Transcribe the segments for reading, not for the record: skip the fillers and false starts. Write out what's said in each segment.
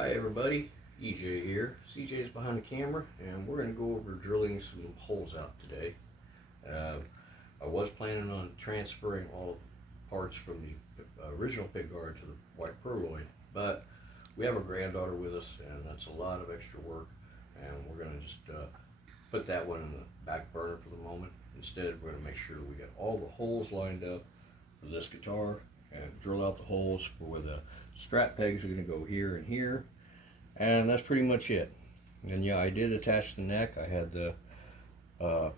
Hi everybody, EJ here. CJ's behind the camera and we're going to go over drilling some holes out today. I was planning on transferring all parts from the original pickguard to the white purloin, but we have a granddaughter with us and that's a lot of extra work, and we're going to just put that one in the back burner for the moment. Instead, we're going to make sure we get all the holes lined up for this guitar and drill out the holes for where the strap pegs are going to go here and here, and that's pretty much it. And yeah, I did attach the neck. I had the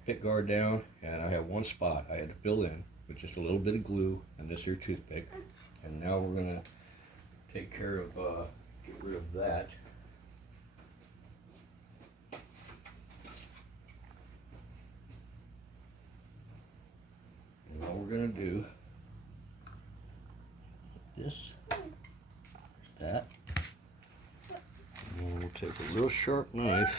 pick guard down, and I had one spot I had to fill in with just a little bit of glue and this here toothpick. And now we're going to take care of get rid of that. And all we're going to do this, that, and we'll take a real sharp knife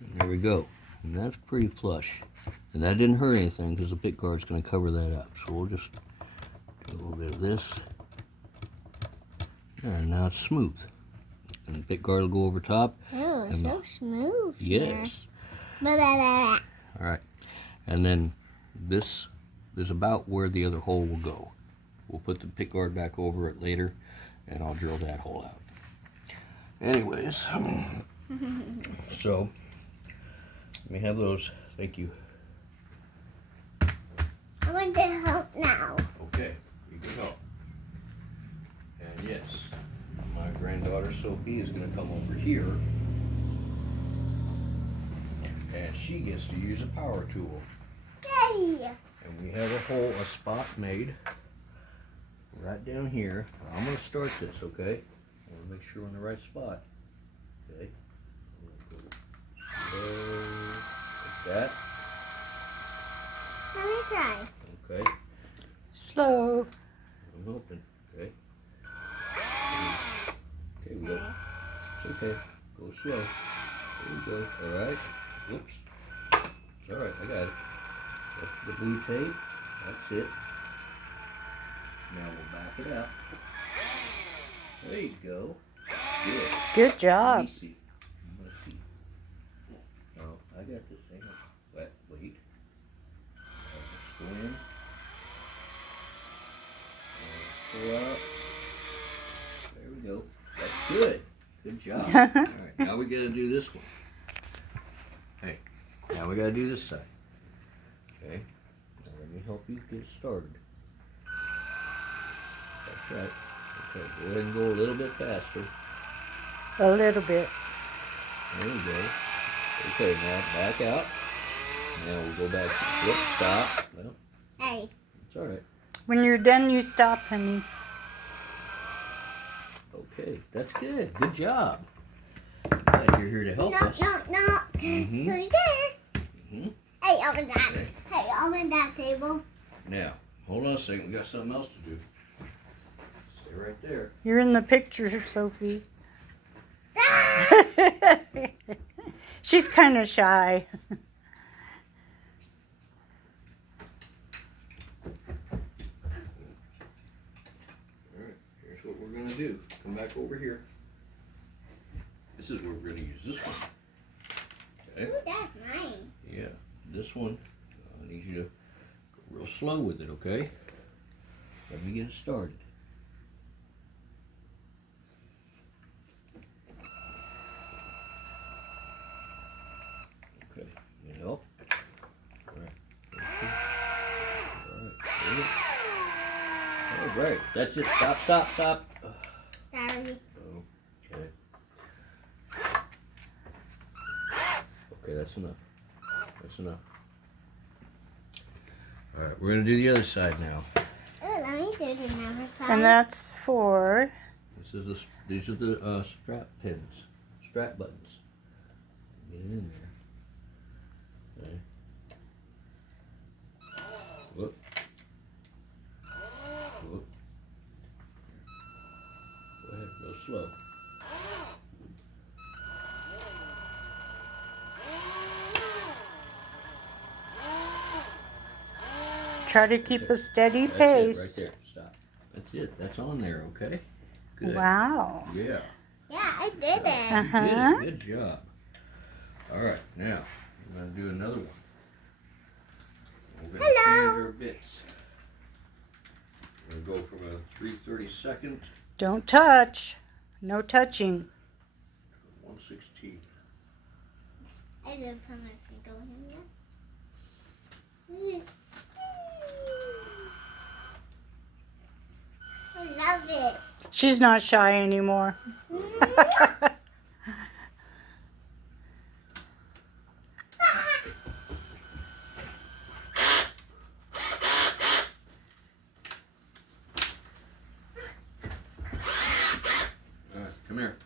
and there we go, and that's pretty flush, and that didn't hurt anything because the pick guard's going to cover that up. So we'll just do a little bit of this there, and now it's smooth, and the pick guard will go over top. Oh, it's so smooth. Yes. Blah, blah, blah. All right, and then this is about where the other hole will go. We'll put the pick guard back over it later, and I'll drill that hole out. Anyways, so let me have those. Thank you. I want to help now. Okay, you can help. And yes, my granddaughter Sophie is going to come over here, and she gets to use a power tool. Yay! And we have a spot made right down here. I'm going to start this, okay? I want to make sure we're in the right spot. Okay. Like that. Let me try. Okay. Slow. I'm hoping. Okay. Okay, we go. It's okay. Go slow. There we go. Alright. Whoops. It's alright, I got it. That's the blue tape. That's it. Now we'll back it up. There you go. Good. Good job. Let me see. I'm gonna see. Oh, I got this thing. Wait. Let's go in. Pull out. There we go. That's good. Good job. Alright, now we gotta do this one. Hey, now we gotta do this side. Okay. Now let me help you get started. That's right. Okay, go ahead and go a little bit faster. A little bit. There we go. Okay, now back out. Now we'll go back to flip, stop. Well, Hey. it's alright. When you're done, you stop, honey. Okay, that's good. Good job. Glad you're here to help Knock, us. knock, knock. Mhm. Who's there? Mhm. Hey, over that. Okay. Hey, over that table. Now, hold on a second. We got something else to do. Stay right there. You're in the picture, Sophie. Ah! She's kind of shy. Alright, here's what we're going to do. Come back over here. This is where we're going to use this one. Okay? Ooh, that's mine. Yeah, this one, I need you to go real slow with it, okay? Let me get it started. Okay, need help? All right. All right, that's it. Stop, stop, stop. Sorry. Okay. Okay, that's enough. That's enough. All right, we're gonna do the other side now. Ooh, let me do the number side. And that's for... These are the strap pins, strap buttons. Get it in there. Okay. Whoop. Whoop. Go ahead, real slow. Try to keep a steady That's pace. it right there. Stop. That's it. That's on there, okay? Good. Wow. Yeah. Yeah, I did it. You did Uh-huh. it. Good job. All right, now I'm going to do another one. We're going to Hello. change our bits. We're going to go from a 3/32 Don't touch. No touching. to 1/16. I didn't put my finger in there. I love it. She's not shy anymore. All right, come here.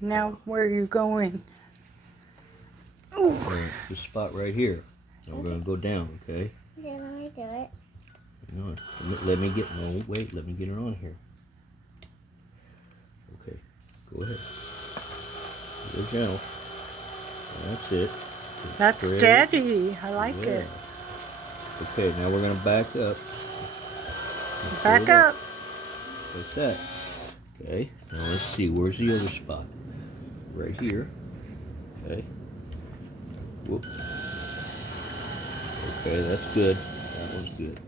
Now, where are you going? This spot right here. I'm going to go down, okay? Yeah, let me do it. Hang on. Let me get, no, wait, let me get it on here. Okay, go ahead. Go gentle. That's it. That's Straight. steady. I like Yeah. it. Okay, now we're going to back up. Back Hold up. Like that. Okay, now let's see, where's the other spot? Right here. Okay. Whoop. Okay, that's good. That one's good.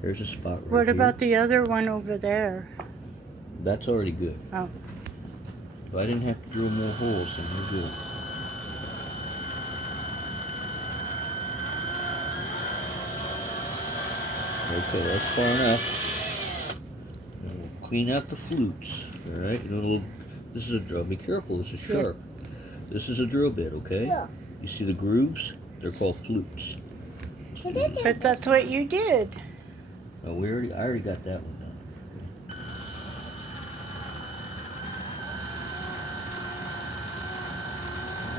There's a spot right What here. about the other one over there? That's already good. Oh. So I didn't have to drill more holes, so we're good. Okay, that's far enough. And we'll clean out the flutes. Alright, this is a drill. Be careful, this is sharp. This is a drill bit, okay? Yeah. You see the grooves? They're called flutes. I did it. But that's what you did. Oh, I already got that one done.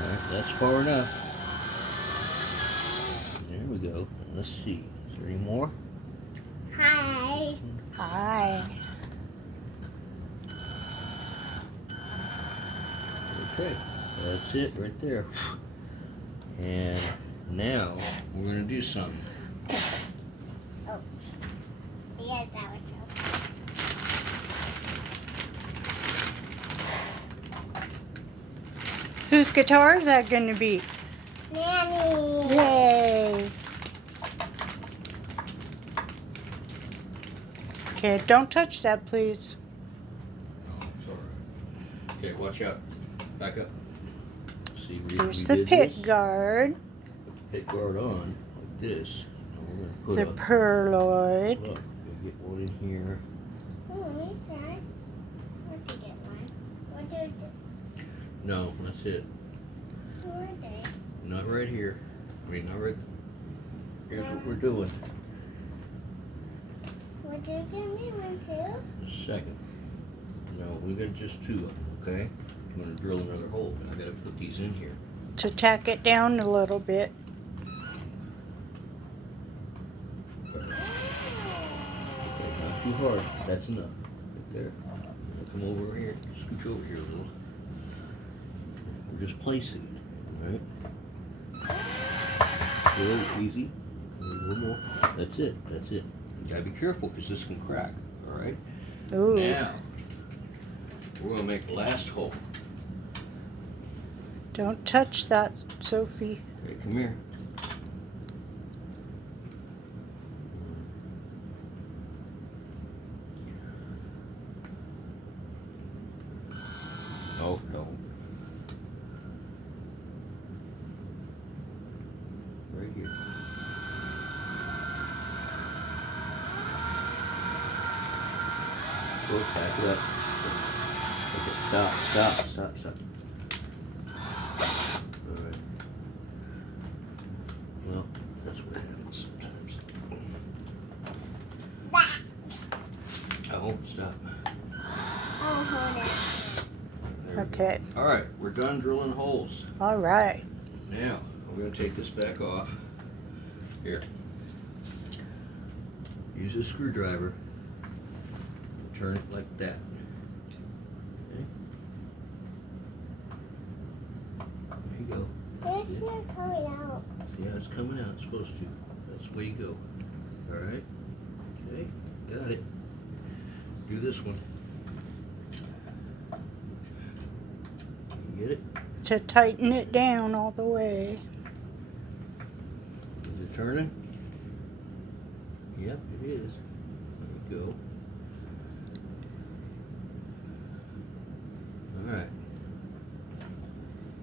Alright, that's far enough. There we go. And let's see. Is there any more? Hi. Hi. Okay, that's it right there. And now we're gonna do something. Yeah, that was so. Whose guitar is that going to be? Nanny. Yay. Okay, don't touch that, please. Oh, it's alright. Okay, watch out. Back up. See, Here's the pick guard, Put the pick guard on like this. And we're the gonna put perloid. look, we'll get one in here. Oh, let me try. What to get one? What do I do? No, that's it. Where are they? Not right here. I mean, not right. Here's what we're doing. Would you give me one too? Just a second. No, we got just two of them, okay? I'm gonna drill another hole, but I gotta put these in here. To tack it down a little bit. Okay, not too hard. That's enough. Right there. Now come over here. Scooch over here a little. We're just placing it, alright? Good, easy. A little more. That's it. That's it. You gotta be careful because this can crack, alright? Ooh. Now, we're gonna make the last hole. Don't touch that, Sophie. Okay, come here. Oh, no. Right here. Go back it up. Okay, stop. Alright. Well, that's what happens sometimes. Oh, stop. Oh, hold it. There we go. Okay. Alright, we're done drilling holes. All right. Now, we're going to take this back off. Here. Use a screwdriver. Turn it like that. Okay. There you go. I see it coming out. Yeah, it's coming out. It's supposed to. That's the way you go. All right. Okay. Got it. Do this one. You get it? To tighten it down all the way. Is it turning? Yep, it is. There you go. All right.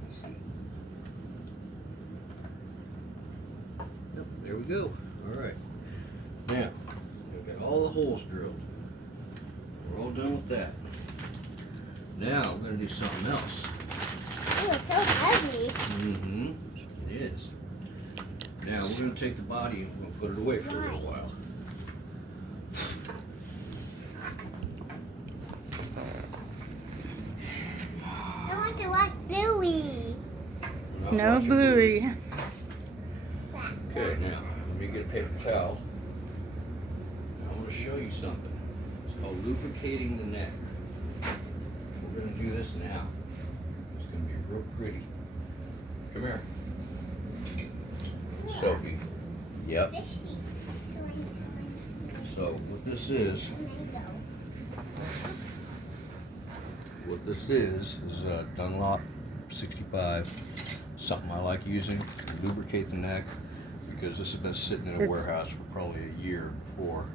Let's see. Yep, there we go. All right. Now, we've got all the holes drilled. We're all done with that. Now, we're going to do something else. Oh, it's so heavy. Mm-hmm. It is. Now, we're going to take the body and we're going to put it away for a little while. I want to watch Bluey. We're not No watching Bluey. Okay, now, let me get a paper towel. I want to show you something. It's called lubricating the neck. We're going to do this now. It's going to be real pretty. Come here. Sophie. Yep. Fishy. So, what this is Dunlop 65. Something I like using to lubricate the neck because this has been sitting in a warehouse for probably a year before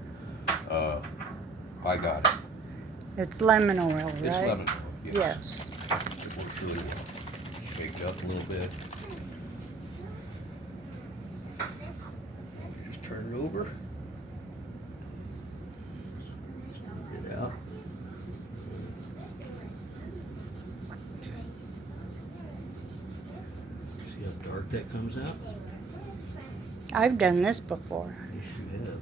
I got it. It's lemon oil, right? It's lemon oil. Yes. It works really well. Shake it up a little bit. Just turn it over. Get it out. See how dark that comes out? I've done this before. Yes, you have.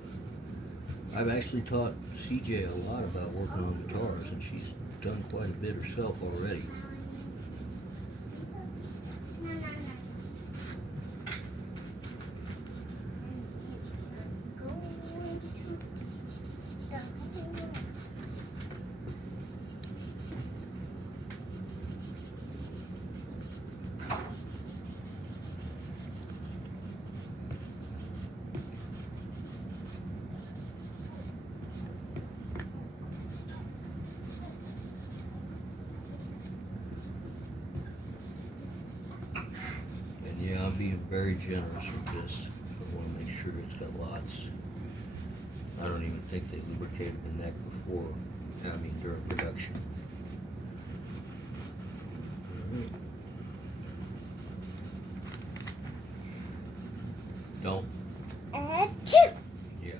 I've actually taught CJ a lot about working on guitars, and she's done quite a bit herself already. And yeah, I'm being very generous with this. I want to make sure it's got lots. I don't even think they lubricated the neck before, during production. Alright. Don't. Yeah.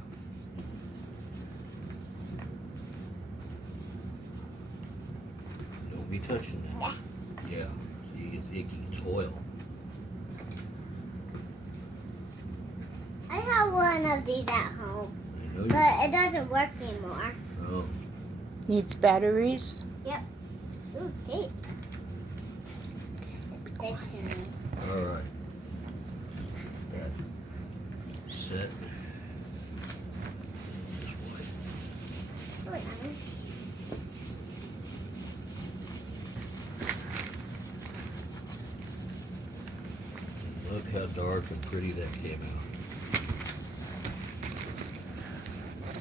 Don't be touching that. Yeah. See, it's icky. It's oil. I have one of these at home, I know you. but it doesn't work anymore. Oh. Needs batteries. Ooh, tape. It sticks to me. Alright. That set. This way. Oh, yeah. Look how dark and pretty that came out.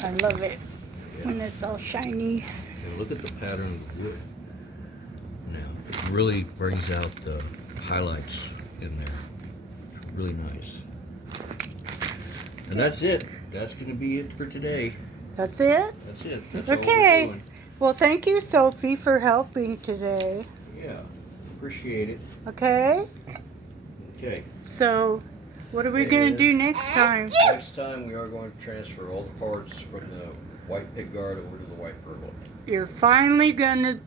I love it Yeah. when it's all shiny. And look at the pattern of the wood. Now, it really brings out the highlights in there. It's really nice. And that's it. That's going to be it for today. That's it? That's it. That's all we're Okay. doing. Well, thank you, Sophie, for helping today. Yeah. Appreciate it. Okay? Okay. So, what are we Hey, going to Liz. do next time? Next time we are going to transfer all the parts from the white pick guard over to the white purple. You're finally going to